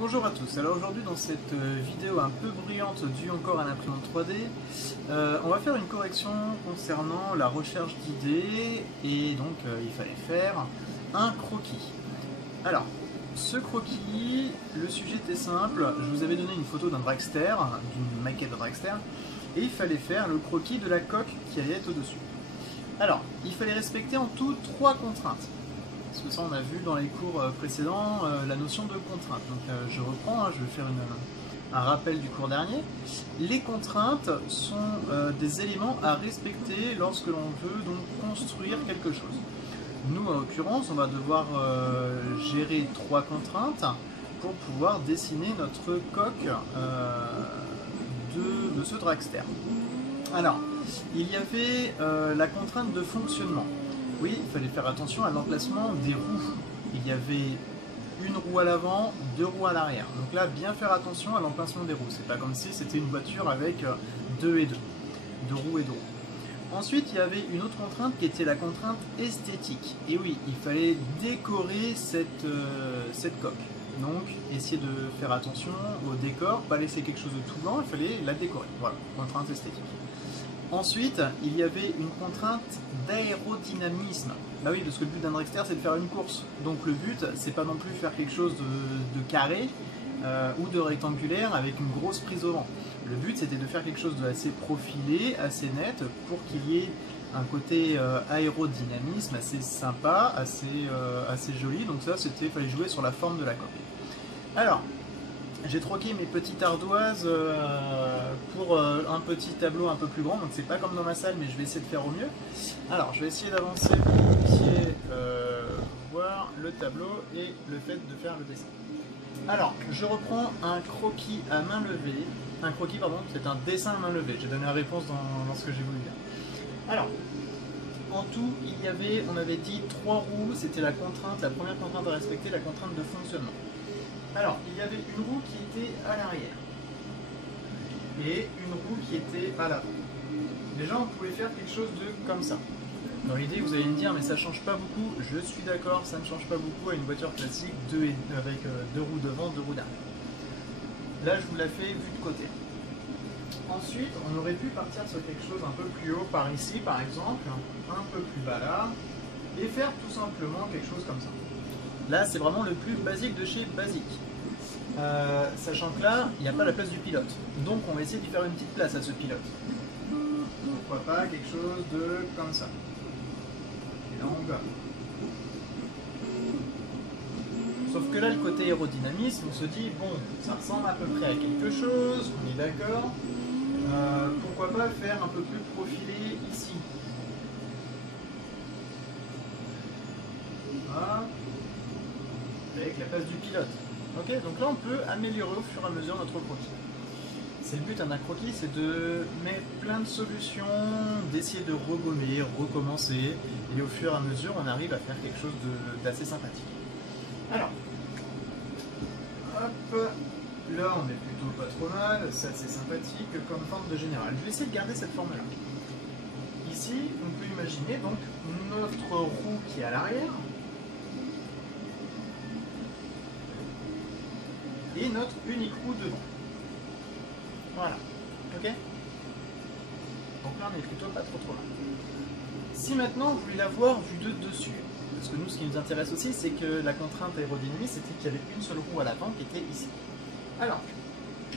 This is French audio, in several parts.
Bonjour à tous, alors aujourd'hui dans cette vidéo un peu bruyante due encore à l'imprimante 3D, on va faire une correction concernant la recherche d'idées et donc il fallait faire un croquis. Alors, ce croquis, le sujet était simple, je vous avais donné une photo d'un dragster, d'une maquette de dragster, et il fallait faire le croquis de la coque qui allait être au-dessus. Alors, il fallait respecter en tout 3 contraintes. Parce que ça on a vu dans les cours précédents la notion de contrainte. Donc je reprends, je vais faire un rappel du cours dernier. Les contraintes sont des éléments à respecter lorsque l'on veut donc construire quelque chose. Nous en l'occurrence on va devoir gérer 3 contraintes pour pouvoir dessiner notre coque de ce dragster. Alors, il y avait la contrainte de fonctionnement. Oui, il fallait faire attention à l'emplacement des roues. Il y avait une roue à l'avant, 2 roues à l'arrière. Donc là, bien faire attention à l'emplacement des roues. C'est pas comme si c'était une voiture avec 2 et 2. 2 roues et 2 roues. Ensuite, il y avait une autre contrainte qui était la contrainte esthétique. Et oui, il fallait décorer cette coque. Donc, essayer de faire attention au décor, pas laisser quelque chose de tout blanc, il fallait la décorer. Voilà, contrainte esthétique. Ensuite, il y avait une contrainte d'aérodynamisme. Bah oui, parce que le but d'un dragster, c'est de faire une course. Donc le but, c'est pas non plus faire quelque chose de carré ou de rectangulaire avec une grosse prise au vent. Le but, c'était de faire quelque chose de assez profilé, assez net, pour qu'il y ait un côté aérodynamisme assez sympa, assez joli. Donc ça, il fallait jouer sur la forme de la coque. Alors, j'ai troqué mes petites ardoises pour un petit tableau un peu plus grand, donc c'est pas comme dans ma salle, mais je vais essayer de faire au mieux. Alors, je vais essayer d'avancer pour que vous puissiez voir le tableau et le fait de faire le dessin. Alors, je reprends un croquis à main levée, c'est un dessin à main levée, j'ai donné la réponse dans ce que j'ai voulu dire. Alors, en tout, on avait dit 3 roues, c'était la première contrainte à respecter, la contrainte de fonctionnement. Alors, il y avait une roue qui était à l'arrière et une roue qui était à l'avant. Déjà, on pouvait faire quelque chose de comme ça. Dans l'idée, vous allez me dire, mais ça change pas beaucoup. Je suis d'accord, ça ne change pas beaucoup à une voiture classique avec 2 roues devant, 2 roues derrière. Là, je vous la fais vue de côté. Ensuite, on aurait pu partir sur quelque chose un peu plus haut, par ici, par exemple, un peu plus bas là, et faire tout simplement quelque chose comme ça. Là, c'est vraiment le plus basique de chez basique. Sachant que là, il n'y a pas la place du pilote. Donc, on va essayer de lui faire une petite place à ce pilote. Pourquoi pas quelque chose de comme ça. Langue. Sauf que là, le côté aérodynamisme, on se dit, bon, ça ressemble à peu près à quelque chose, on est d'accord. Pourquoi pas faire un peu plus profilé ici. Voilà. Avec la place du pilote. Ok, donc là on peut améliorer au fur et à mesure notre croquis. C'est le but d'un croquis, c'est de mettre plein de solutions, d'essayer de regommer, recommencer, et au fur et à mesure on arrive à faire quelque chose d'assez sympathique. Alors, hop, là on est plutôt pas trop mal, c'est assez sympathique comme forme de général. Je vais essayer de garder cette forme-là. Ici, on peut imaginer donc notre roue qui est à l'arrière, et notre unique roue devant. Voilà, ok? Donc là on est plutôt pas trop mal. Si maintenant vous voulez la voir vue de dessus, parce que nous ce qui nous intéresse aussi c'est que la contrainte aérodynamique c'était qu'il y avait une seule roue à l'avant qui était ici. Alors,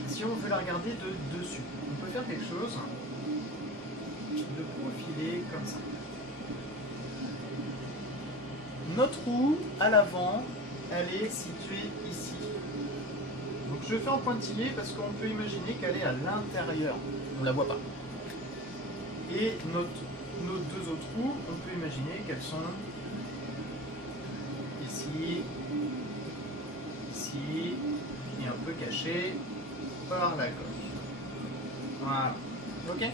si on veut la regarder de dessus, on peut faire quelque chose de profilé comme ça. Notre roue à l'avant, elle est située ici. Donc je fais en pointillé parce qu'on peut imaginer qu'elle est à l'intérieur. On ne la voit pas. Et nos 2 autres roues, on peut imaginer qu'elles sont ici, ici, et un peu cachées par la coque. Voilà. Ok.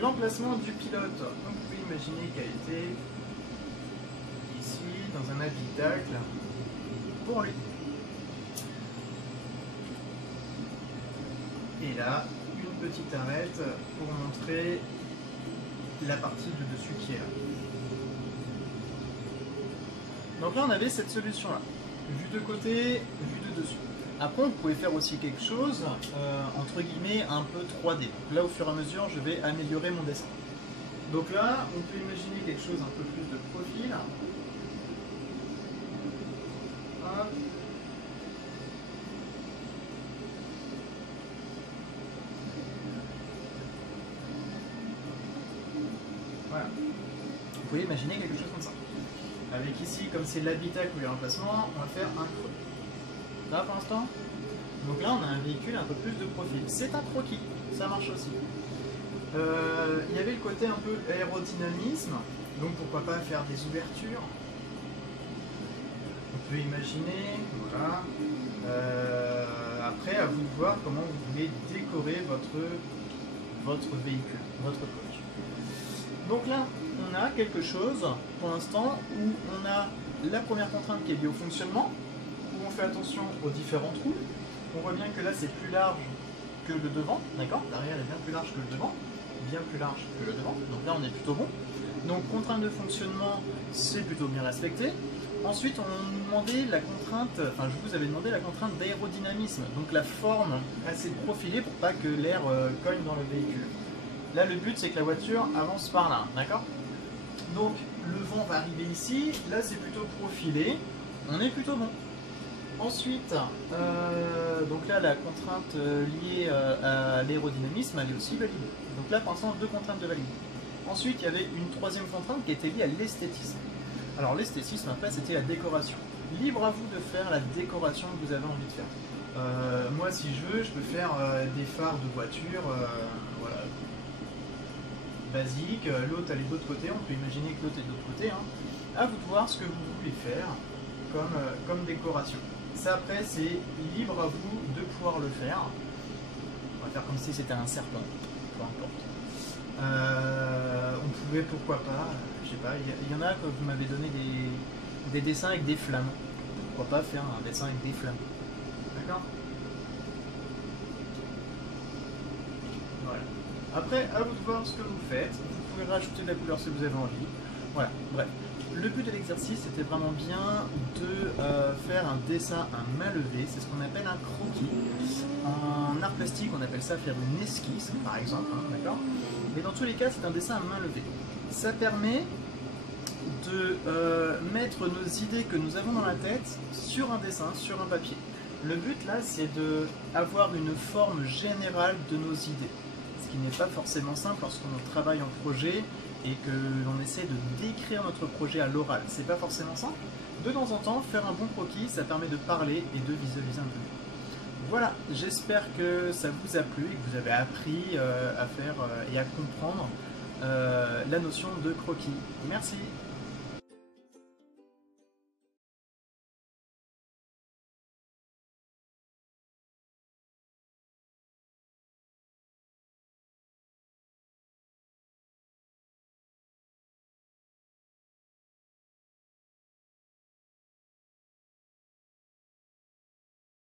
L'emplacement du pilote, on peut imaginer qu'elle était ici, dans un habitacle, pour lui. Et là, une petite arête pour montrer la partie du dessus qui est là. Donc là, on avait cette solution-là. Vue de côté, vue de dessus. Après, on pouvait faire aussi quelque chose, entre guillemets, un peu 3D. Donc là, au fur et à mesure, je vais améliorer mon dessin. Donc là, on peut imaginer quelque chose un peu plus de profil. Hop. Voilà. Vous pouvez imaginer quelque chose comme ça. Avec ici, comme c'est l'habitacle ou les remplacements, on va faire un creux. Là pour l'instant. Donc là, on a un véhicule un peu plus de profil. C'est un croquis, ça marche aussi. Il y avait le côté un peu aérodynamisme, donc pourquoi pas faire des ouvertures. On peut imaginer, voilà. Après, à vous de voir comment vous voulez décorer votre véhicule, votre coach. Donc là, on a quelque chose, pour l'instant, où on a la première contrainte qui est liée au fonctionnement, où on fait attention aux différents trous. On voit bien que là, c'est plus large que le devant, d'accord? L'arrière est bien plus large que le devant, bien plus large que le devant, donc là, on est plutôt bon. Donc, contrainte de fonctionnement, c'est plutôt bien respecté. Ensuite, on nous demandait la contrainte, enfin, je vous avais demandé la contrainte d'aérodynamisme, donc la forme assez profilée pour pas que l'air cogne dans le véhicule. Là, le but, c'est que la voiture avance par là, d'accord? Donc, le vent va arriver ici, là, c'est plutôt profilé, on est plutôt bon. Ensuite, donc là, la contrainte liée à l'aérodynamisme, elle est aussi validée. Donc là, pour l'instant, 2 contraintes de validée. Ensuite, il y avait une troisième contrainte qui était liée à l'esthétisme. Alors, l'esthétisme, après, c'était la décoration. Libre à vous de faire la décoration que vous avez envie de faire. Moi, si je veux, je peux faire des phares de voiture, voilà, basiques. L'autre, elle est de l'autre côté. On peut imaginer que l'autre est de l'autre côté. Hein. À vous de voir ce que vous voulez faire comme décoration. Ça, après, c'est libre à vous de pouvoir le faire. On va faire comme si c'était un serpent, peu importe. On pouvait, pourquoi pas, je sais pas, il y en a que vous m'avez donné des dessins avec des flammes. Pourquoi pas faire un dessin avec des flammes? D'accord? Voilà. Après, à vous de voir ce que vous faites. Vous pouvez rajouter de la couleur si vous avez envie. Voilà, bref. Le but de l'exercice, c'était vraiment bien de faire un dessin à main levée. C'est ce qu'on appelle un croquis. En art plastique, on appelle ça faire une esquisse, par exemple, hein, d'accord? Mais dans tous les cas, c'est un dessin à main levée. Ça permet de mettre nos idées que nous avons dans la tête sur un dessin, sur un papier. Le but, là, c'est d'avoir une forme générale de nos idées. Ce qui n'est pas forcément simple lorsqu'on travaille en projet et que l'on essaie de décrire notre projet à l'oral. C'est pas forcément simple. De temps en temps, faire un bon croquis, ça permet de parler et de visualiser un peu mieux. Voilà, j'espère que ça vous a plu et que vous avez appris à faire et à comprendre la notion de croquis. Merci.